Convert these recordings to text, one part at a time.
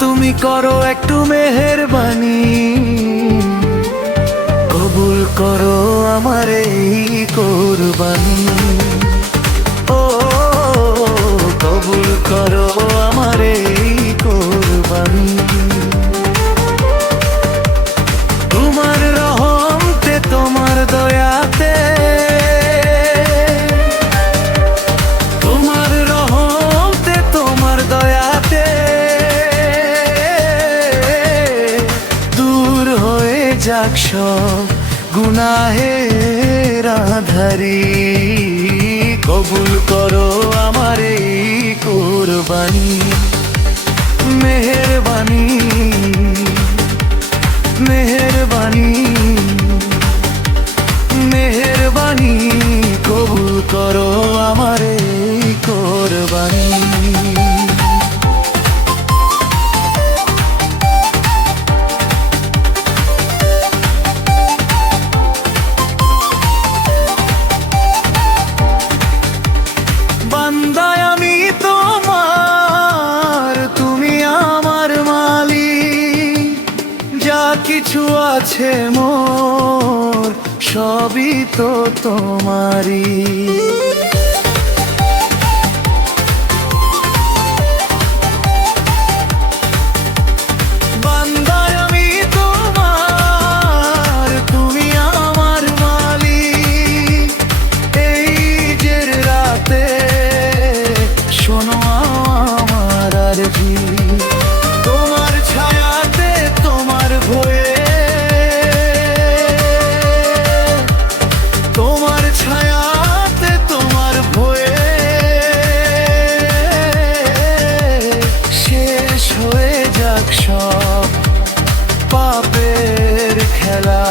তুমি করো একটু মেহেরবানি, কবুল করো আমার এই কোরবানি। ও কবুল করো আমার এই কোরবানি। তোমার রহমতে তোমার দয়াতে, তোমার রহমতে তোমার দয়াতে দূর হয়ে যাক সব গুনাহের আঁধারি। কবুল করো আমার এই কোরবানি। মেহেরবানি মেহেরবানি মেহেরবানি, কবুল করো আমার এই কোরবানি। বান্দায় আমি তোমার, তুমি আমার মালিক। যা কিছু আছে মোর সবই তো তোমারই। বান্দায় আমি তোমার, তুমি আমার মালিক। এই যে রাতে শোনো আমার আরজি, তোমার ছায়াতে তোমার ভয়ে, তোমার ছায়াতে তোমার ভয়ে শেষ হয়ে যাক সব পাপের খেলা।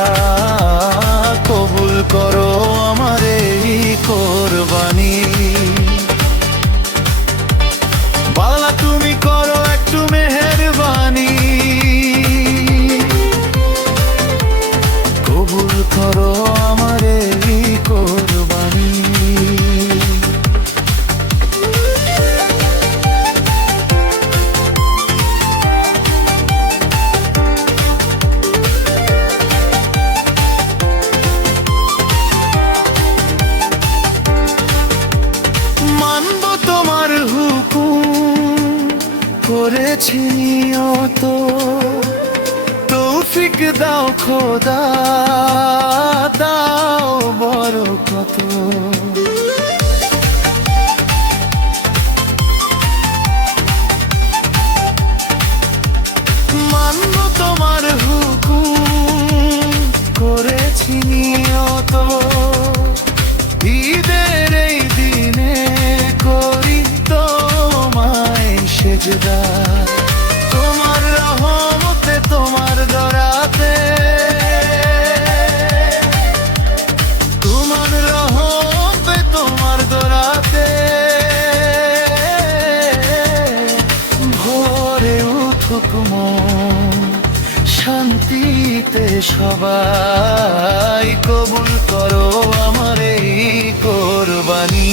কবুল করো আমার এই কোরবানি। বালা তুমি করো একটু মেহেরবানি, কবুল করো আমার এই কোরবানি। মানব তোমার হুকুম করেছি নিয়ত, তৌফিক দাও খোদা, দাও বরকত। মানব তোমার হুকুম করেছি নিয়ত, ঈদের এই দিনে করি তোমায় সেজদা। তোমার রহমতে তোমার দরাতে, তোমার রহমতে তোমার দরাতে ভোরে উঠুক মন শান্তিতে সবাই। কবুল করো আমার এই কোরবানি।